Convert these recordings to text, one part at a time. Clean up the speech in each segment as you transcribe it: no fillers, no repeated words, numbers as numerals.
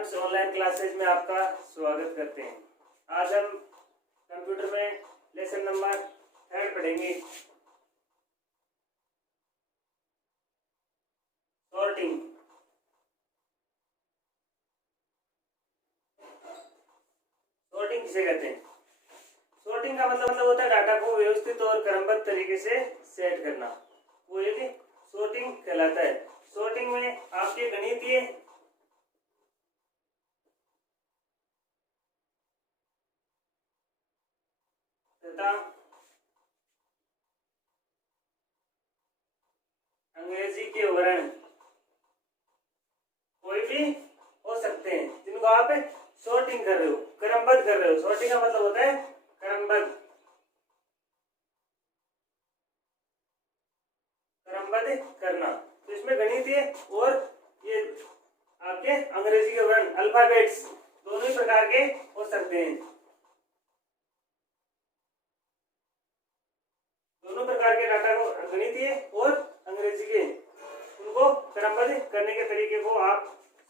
AIIMS online classes में आपका स्वागत करते हैं। आज हम कंप्यूटर में लेसन नंबर 3 पढ़ेंगे, सॉर्टिंग। सॉर्टिंग किसे कहते हैं? सॉर्टिंग का मतलब होता है डाटा को व्यवस्थित और क्रमबद्ध तरीके से सेट करना, वो एक सॉर्टिंग कहलाता है। सॉर्टिंग में आपके गणितीय तथा अंग्रेजी के वर्ण कोई भी हो सकते हैं जिनको आप सॉर्टिंग कर रहे हो, क्रमबद्ध कर रहे हो। सॉर्टिंग का मतलब होता है क्रमबद्ध करना। तो इसमें गणितीय और ये आपके अंग्रेजी के वर्ण अल्फाबेट्स दोनों ही प्रकार के हो सकते हैं। दोनों प्रकार के डाटा को, गणितीय और अंग्रेजी के, उनको क्रमबद्ध करने के तरीके को आप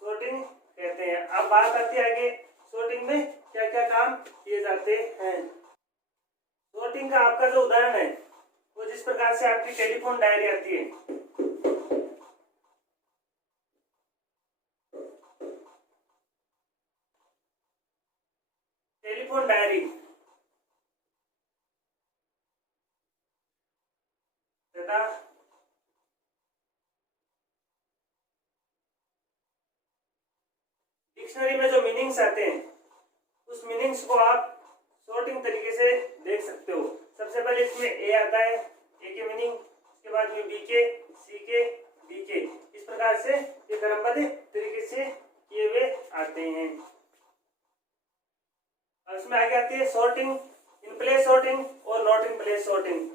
सॉर्टिंग कहते हैं। अब बात आती है आगे सॉर्टिंग में क्या क्या काम किए जाते हैं। सॉर्टिंग का आपका जो उदाहरण है वो जिस प्रकार से आपकी टेलीफोन डायरी आती है, टेलीफोन डायरी तथा डिक्शनरी में जो मीनिंग्स आते हैं उस मीनिंग्स को आप सॉर्टिंग तरीके से देख सकते हो। सबसे पहले इसमें ए आता है, ए के मीनिंग, उसके बाद में बी के, सी के, डी के, इस प्रकार से ये क्रमबद्ध तरीके से किए हुए आते हैं। अब इसमें आगे आती है सॉर्टिंग, इन प्लेस सॉर्टिंग और not in place sorting.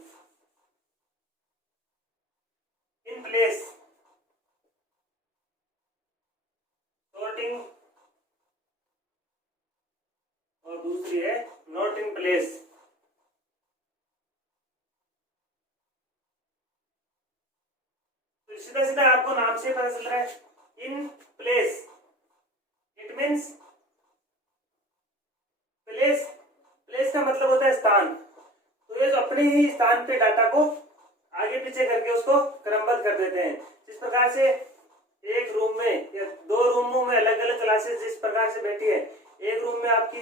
In place sorting और दूसरी है नॉट इन प्लेस। तो सीधा सीधा आपको नाम से पता चल रहा है in place, it means place. Place का मतलब होता है स्थान। तो ये जो अपने ही स्थान पे डाटा को आगे पीछे करके उसको क्रमबद्ध कर देते हैं। जिस प्रकार से एक रूम में या दो रूमों में अलग अलग क्लासेस जिस प्रकार से बैठी है, एक रूम में आपकी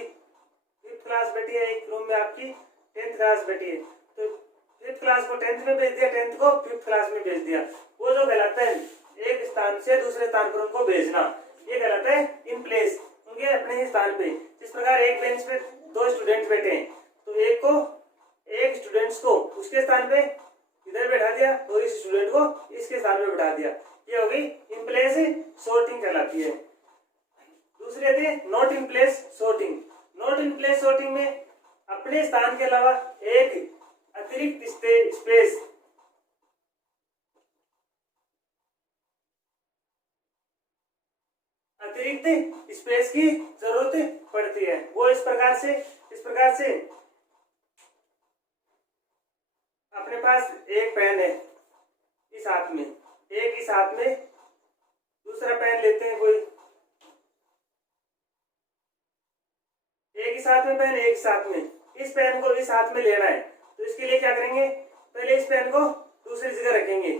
5th क्लास बैठी है, एक रूम में आपकी 10th क्लास बैठी है, तो 5th क्लास को 10th में भेज दिया, 10th को 5th क्लास में भेज दिया। वो जो कहलाता है एक स्थान से दूसरे स्थान पर उनको भेजना, ये कहलाता है इन प्लेस, उनके अपने ही स्थान पे। जिस प्रकार एक बेंच पे 2 स्टूडेंट बैठे हैं, तो एक स्टूडेंट्स को उसके स्थान पे इधर बैठा दिया और इस स्टूडेंट को इसके स्थान पे बैठा दिया, ये हो गई इन प्लेस सॉर्टिंग कहलाती है। दूसरी आती है not in place sorting. Not in place sorting में अपने स्थान के अलावा एक अतिरिक्त स्पेस की जरूरत पड़ती है। वो इस प्रकार से अपने पास एक पेन है इस हाथ में, एक इस हाथ में, दूसरा पेन लेते हैं कोई, एक इस हाथ में पेन, एक इस हाथ में। इस पेन को इस हाथ में लेना है, तो इसके लिए क्या करेंगे, पहले इस पेन को दूसरी जगह रखेंगे,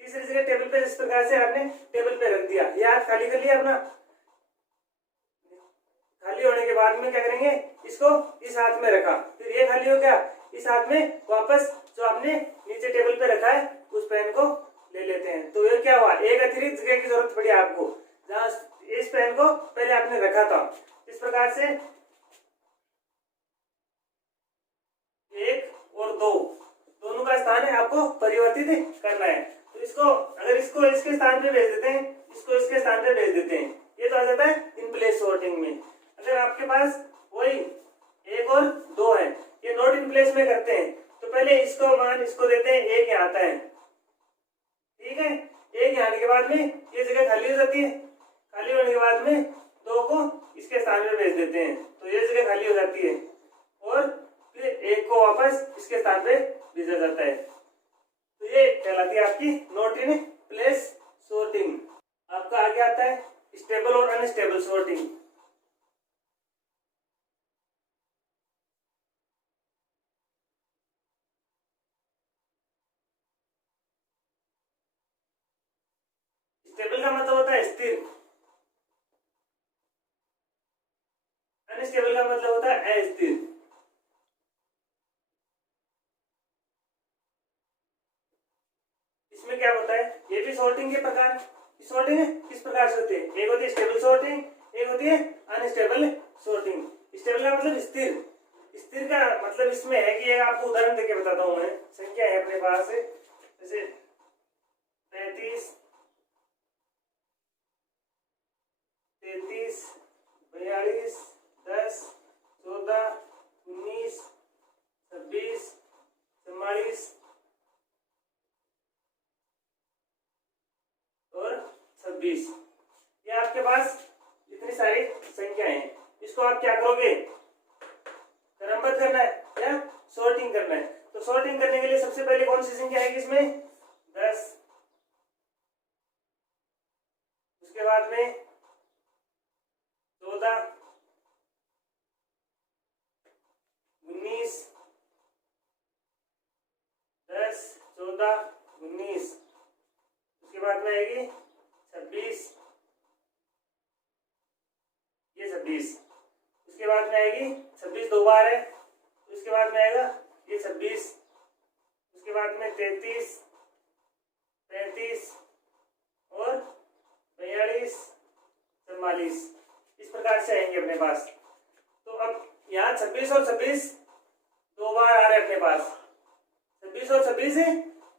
तीसरी जगह टेबल पे, इस प्रकार से आपने टेबल पे रख दिया, ये हाथ खाली कर लिया अपना। खाली होने के बाद में क्या करेंगे, इसको इस हाथ में रखा, फिर ये खाली हो गया, इस हाथ में वापस जो आपने नीचे टेबल पे रखा है उस पेन को ले लेते हैं। तो ये क्या हुआ, एक अतिरिक्त जगह की जरूरत पड़ी आपको, जहां इस पेन को पहले आपने रखा था। इस प्रकार से 1 और 2 दोनों का स्थान है आपको परिवर्तित करना है। तो इसको इसके स्थान पे भेज देते हैं, इसको इसके स्थान पे भेज देते हैं, ये तो आ जाता है इन प्लेस सॉर्टिंग में। अगर आपके पास वही 1 और 2 है, ये नॉट इन प्लेस में करते हैं, तो पहले इसको मान इसको देते हैं, 1 यहाँ आता है, ठीक है। 1 यहाँ आने के बाद में ये जगह खाली हो जाती है, खाली होने के बाद में 2 को इसके स्थान पे भेज देते हैं, तो ये जगह खाली हो जाती है, और फिर 1 को वापस इसके स्थान पे भेजा जाता है। तो ये कहलाती है आपकी नॉट इन प्लेस सॉर्टिंग। आपका आगे आता है स्टेबल और अनस्टेबल सॉर्टिंग। स्टेबल का मतलब होता है स्थिर, अनस्टेबल का मतलब होता है अस्थिर। इसमें क्या होता है, ये भी सॉर्टिंग के प्रकार, सॉर्टिंग किस प्रकार से होती है, एक होती है स्टेबल सॉर्टिंग, एक होती है अनस्टेबल सॉर्टिंग। स्टेबल का मतलब स्थिर, स्थिर का मतलब इसमें है कि आपको उदाहरण देके बताता हूं मैं। संख्या है अपने पास जैसे 35, 33, 42, 10, 14, 19, 26, 44 और 26। ये आपके पास इतनी सारी संख्याएं हैं। इसको आप क्या करोगे, क्रमबद्ध करना है या सॉर्टिंग करना है। तो सॉर्टिंग करने के लिए सबसे पहले कौन सी संख्या है इसमें, 10, उसके बाद में 14, 19, 10, 14, 19, उसके बाद में आएगी 26, ये 26, उसके बाद में आएगी 26 दो बार है, उसके बाद में आएगा ये 26, उसके बाद में 33, 35 और 42, 44, इस प्रकार से आएंगे अपने पास। तो अब यहाँ 26 और 26 दो बार आ रहे हैं अपने पास, 26 और 26 है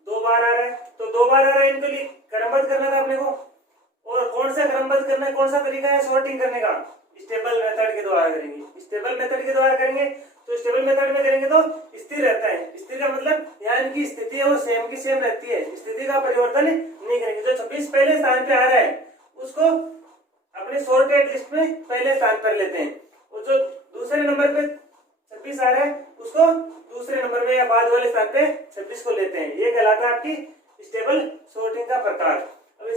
दो बार आ रहा है, तो दो बार आ रहा है, इनके लिए क्रमबद्ध करना था अपने को। और कौन सा क्रमबद्ध करना है, कौन सा तरीका है सॉर्टिंग करने का, स्टेबल मेथड के द्वारा करेंगे। स्टेबल मेथड के द्वारा करेंगे तो स्टेबल मेथड में करेंगे तो स्थिर रहता है। स्थिर का मतलब यहाँ इनकी स्थिति है वो सेम की सेम रहती है, स्थिति का परिवर्तन नहीं करेंगे। जो 26 पहले स्थान पे आ रहा है उसको अपने सॉर्टेड लिस्ट में पहले स्थान पर लेते हैं, और जो दूसरे नंबर पे 26 आ रहा है उसको दूसरे नंबर में या बाद वाले स्थान पे 26 को लेते हैं। ये कहलाता है आपकी स्टेबल सॉर्टिंग का प्रकार। अब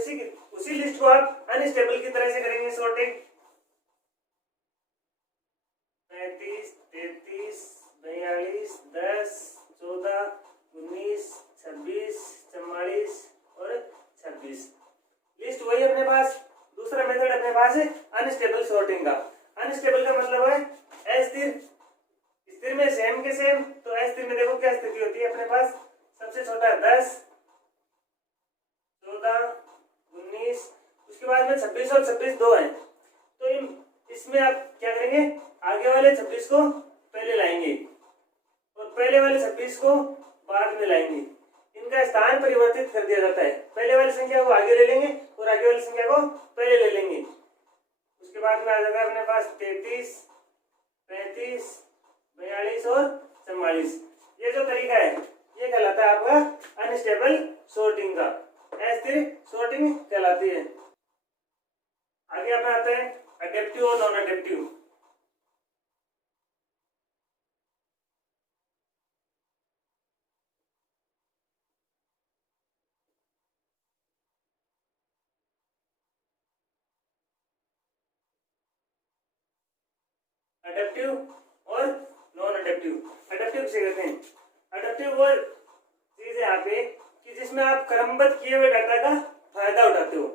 उसी लिस्ट को आप अनस्टेबल की तरह से करेंगे सॉर्टिंग। 35, 33, 42, 10, 14, 19, 26, 44 और 26। लिस्ट वही अपने पास, दूसरा मेथड अपने पास है अनस्टेबल सॉर्टिंग का। अनस्टेबल का मतलब है अस्थिर, स्थिर में सेम के सेम, तो अस्थिर में देखो क्या स्थिति होती है अपने पास, सबसे छोटा है 10, 14, 19, उसके बाद में 26 और 26 दो हैं, तो इसमें आप क्या करेंगे, आगे वाले 26 को पहले लाएंगे और पहले वाले 26 को बाद में लाएंगे। इनका स्थान परिवर्तित कर दिया जाता है, पहले वाली संख्या को आगे ले लेंगे और आगे वाली संख्या को पहले ले लेंगे। उसके बाद में आ जाएगा अपने पास 33, 35, 42 और 44। ये जो तरीका है ये कहलाता है आपका अनस्टेबल सॉर्टिंग का, अस्थिर सॉर्टिंग कहलाती है। आगे अपना आता है अडेप्टिव और नॉन अडेप्टिव। अडेप्टिव और नॉन अडेप्टिव। अडेप्टिव किसे कहते हैं, अडेप्टिव वो चीज है यहाँ पे कि जिसमें आप क्रमबद्ध किए हुए डाटा का फायदा उठाते हो।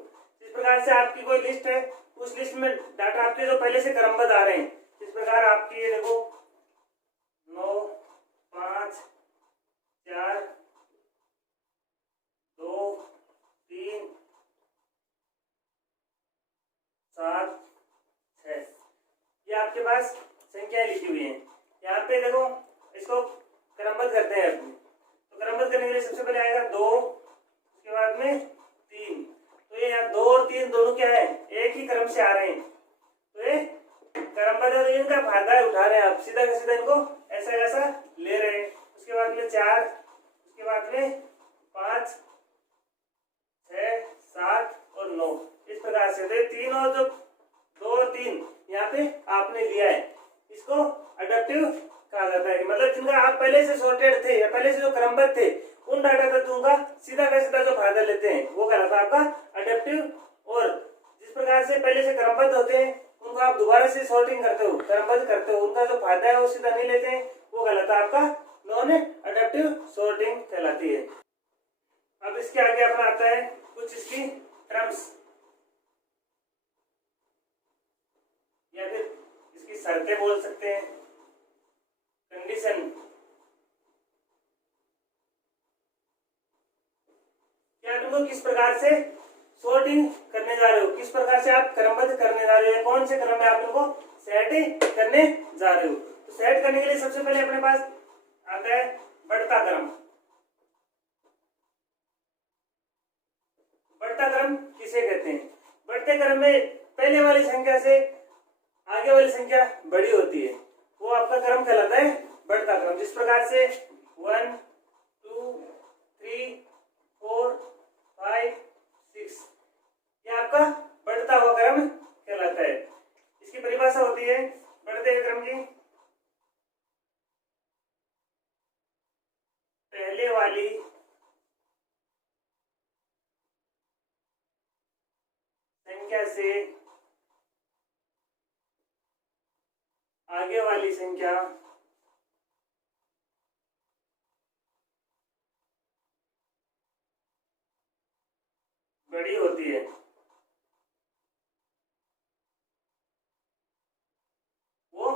जिस प्रकार से आपकी कोई लिस्ट है, उस लिस्ट में डाटा आपके जो पहले से क्रमबद्ध आ रहे हैं, इस प्रकार आपकी ये देखो 9, 5, 4, 2, 3, 7, 6, ये आपके पास संख्याएं लिखी हुई हैं। यहाँ पे देखो इसको क्रमबद्ध करते हैं अपने, तो क्रमबद्ध करने के लिए सबसे पहले आएगा 2, उसके बाद में 3, तो ये यहाँ 2 और 3 दोनों क्या है, एक ही क्रम से आ रहे हैं, तो ये क्रमबद्ध है, तो इनका फायदा उठा रहे हैं आप, सीधा का सीधा इनको ऐसा ऐसा ले रहे हैं। उसके बाद में 4, उसके बाद में 5, 6, 7 और 9, इस प्रकार से। तो 3 और जो 2 और 3 यहाँ पे आपने लिया है, इसको अडेप्टिव कहा जाता है। मतलब जिनका आप पहले से सॉर्टेड थे या पहले से जो क्रमबद्ध थे, उन डाटा तत्वों का सीधा का सीधा जो फायदा लेते हैं वो कहलाता है आपका अडेप्टिव। और जिस प्रकार प्रकार से पहले से क्रमबद्ध होते हैं उनको आप दोबारा से सॉर्टिंग करते हो, क्रमबद्ध करते हो, उनका जो फायदा है वो सीधा नहीं लेते हैं, वो कहलाता है आपका नॉन अडैप्टिव सॉर्टिंग कहलाती है। अब इसके आगे अपना आता है कुछ इसकी टर्म्स या फिर इसकी शर्तें बोल सकते हैं, कंडीशन। क्या तुमको किस प्रकार से सॉर्टिंग करने जा रहे हो, किस प्रकार से आप क्रमबद्ध करने जा रहे हो, कौन से क्रम में आप इनको सेट करने जा रहे हो। तो सेट करने के लिए सबसे पहले अपने पास आता है बढ़ता क्रम। बढ़ता क्रम किसे कहते हैं? बढ़ते क्रम में पहले वाली संख्या से आगे वाली संख्या बड़ी होती है, वो आपका क्रम कहलाता है बढ़ता क्रम। जिस प्रकार से 1 2 3 4 5 6 ये आपका बढ़ता हुआ क्रम कहलाता है। इसकी परिभाषा होती है बढ़ते हुए क्रम की, पहले वाली संख्या से आगे वाली संख्या बड़ी होती है, वो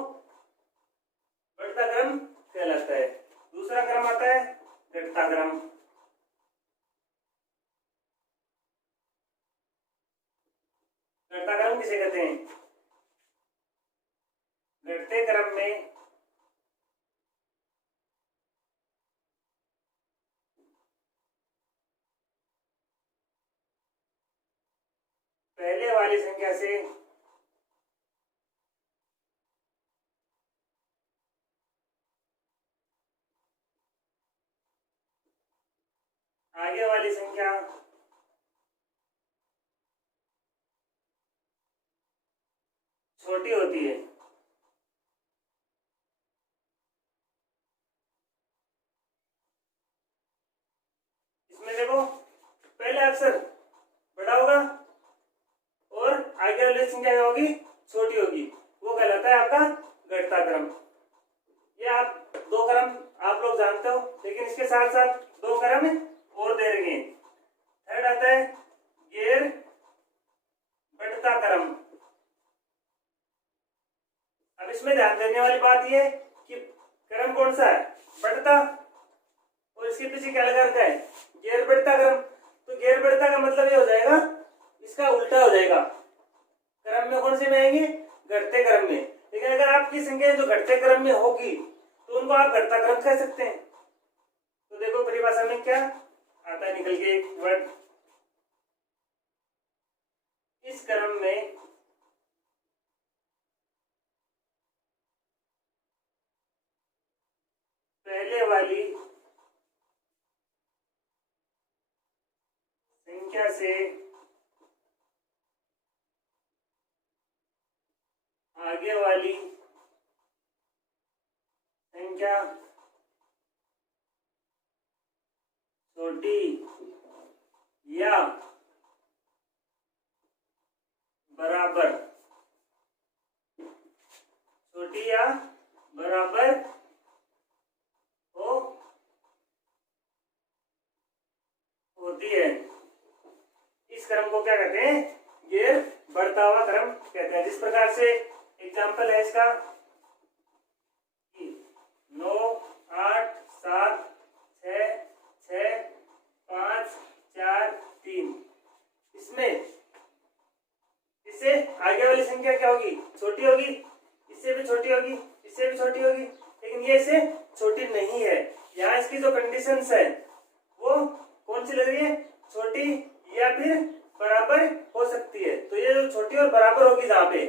बढ़ता क्रम कहलाता है। दूसरा क्रम आता है घटता क्रम। घटता क्रम किसे कहते हैं? घटते क्रम में पहले वाली संख्या से आगे वाली संख्या छोटी होती है। इसमें देखो पहला अक्षर बड़ा होगा और आगे वाली संख्या क्या होगी? छोटी होगी, वो कहलाता है आपका घटता क्रम। ये आप दो क्रम आप लोग जानते हो, लेकिन इसके साथ साथ दो क्रम और दे देंगे। थर्ड आता है गैर बढ़ता क्रम। अब इसमें ध्यान देने वाली बात यह कि क्रम कौन सा है? बढ़ता, और इसके पीछे क्या लगा रखा है? गैर बढ़ता क्रम। तो गैर बढ़ता का मतलब ये हो जाएगा, इसका उल्टा हो जाएगा। क्रम में कौन से में आएंगे? घटते क्रम में। लेकिन अगर आपकी संख्या जो घटते क्रम में होगी तो उनको आप घटता क्रम कह सकते हैं। तो देखो परिभाषा में क्या आता है निकल के एक वर्ड, इस क्रम में पहले वाली संख्या से आगे वाली संख्या छोटी या बराबर, छोटी या बराबर होती है, इस क्रम को क्या कहते हैं? गैर बढ़ता हुआ क्रम कहते हैं। जिस प्रकार से एग्जाम्पल है इसका 9 8 7 6 6 5 4 3। इसमें इससे आगे वाली संख्या क्या होगी? छोटी होगी, इससे भी छोटी होगी, इससे भी छोटी होगी, लेकिन ये इससे छोटी नहीं है। यहाँ इसकी जो कंडीशंस है वो कौन सी लग रही है? छोटी या फिर बराबर हो सकती है। तो ये जो छोटी और बराबर होगी, जहाँ पे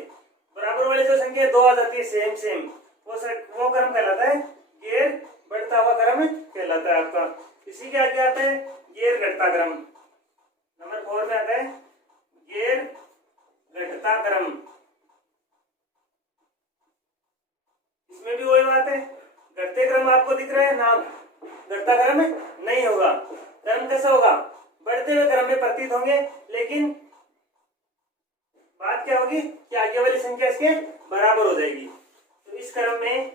बराबर वाली जो संख्या दो आ जाती है सेम सेम, वो क्रम कहलाता है गैर बढ़ता हुआ क्रम कहलाता है आपका। इसी के आगे आता है गैर घटता क्रम। नंबर 4 में आता है गैर घटता क्रम। इसमें भी वही बात है, घटते क्रम आपको दिख रहा है नाम, घटता क्रम नहीं होगा। क्रम कैसा होगा? बढ़ते हुए क्रम में प्रतीत होंगे, लेकिन बात क्या होगी कि आगे वाली संख्या इसके बराबर हो जाएगी। तो इस क्रम में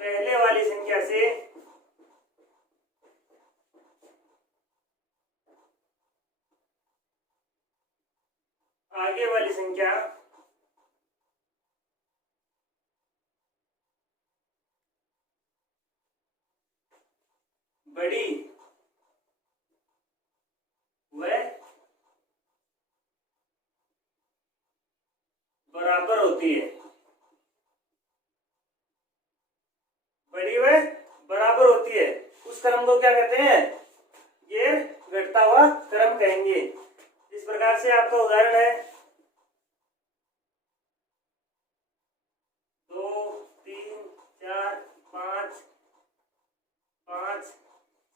पहले वाली संख्या से आगे वाली संख्या बड़ी व बराबर होती है। बड़ी व बराबर होती है, उस क्रम को क्या कहते हैं? गैर घटता हुआ क्रम कहेंगे। इस प्रकार से आपका उदाहरण है 2 3 4 5 5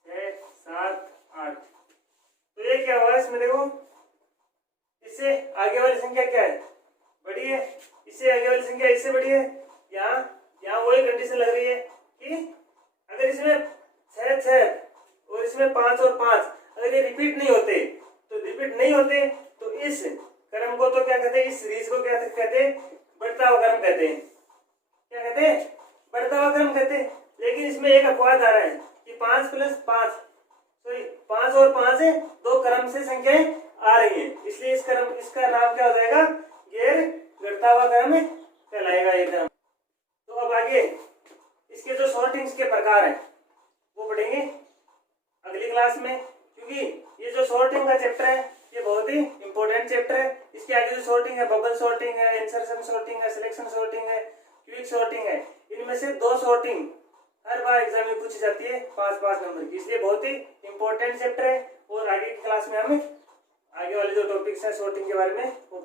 6 7 8। तो ये क्या हुआ इसमें देखो, इससे आगे वाली संख्या क्या है? बड़ी है। इससे आगे वाली संख्या इससे बड़ी है। यहाँ यहाँ वही कंडीशन लग रही है कि अगर इसमें 6 6 और इसमें 5 और 5 अगर ये रिपीट नहीं होते तो इस क्रम को तो क्या कहते हैं? इस सीरीज को क्या कहते हैं? बढ़ता हुआ क्रम कहते हैं। क्या कहते हैं? बढ़ता हुआ क्रम कहते हैं। लेकिन इसमें एक अपवाद आ रहा है कि 5 + 5 सॉरी 5 और 5 है, दो क्रम से संख्याएं आ रही हैं, इसलिए इसका नाम क्या हो जाएगा? गैर घटता हुआ क्रम कहलाएगा ये क्रम। तो अब आगे इसके जो सॉर्टिंग्स के प्रकार हैं वो पढ़ेंगे अगली क्लास में, क्योंकि ये जो सॉर्टिंग का चैप्टर है ये बहुत ही इंपॉर्टेंट चैप्टर है। इसके आगे जो सॉर्टिंग है, बबल सॉर्टिंग है, इंसर्शन सॉर्टिंग है, सिलेक्शन सॉर्टिंग है, क्विक सॉर्टिंग है। इनमें से 2 सॉर्टिंग हर बार एग्जाम में पूछी जाती है 5-5 नंबर की, इसलिए बहुत ही इंपॉर्टेंट चैप्टर है। और आगे की क्लास में हम आगे वाले जो टॉपिक्स हैं सॉर्टिंग के बारे में वो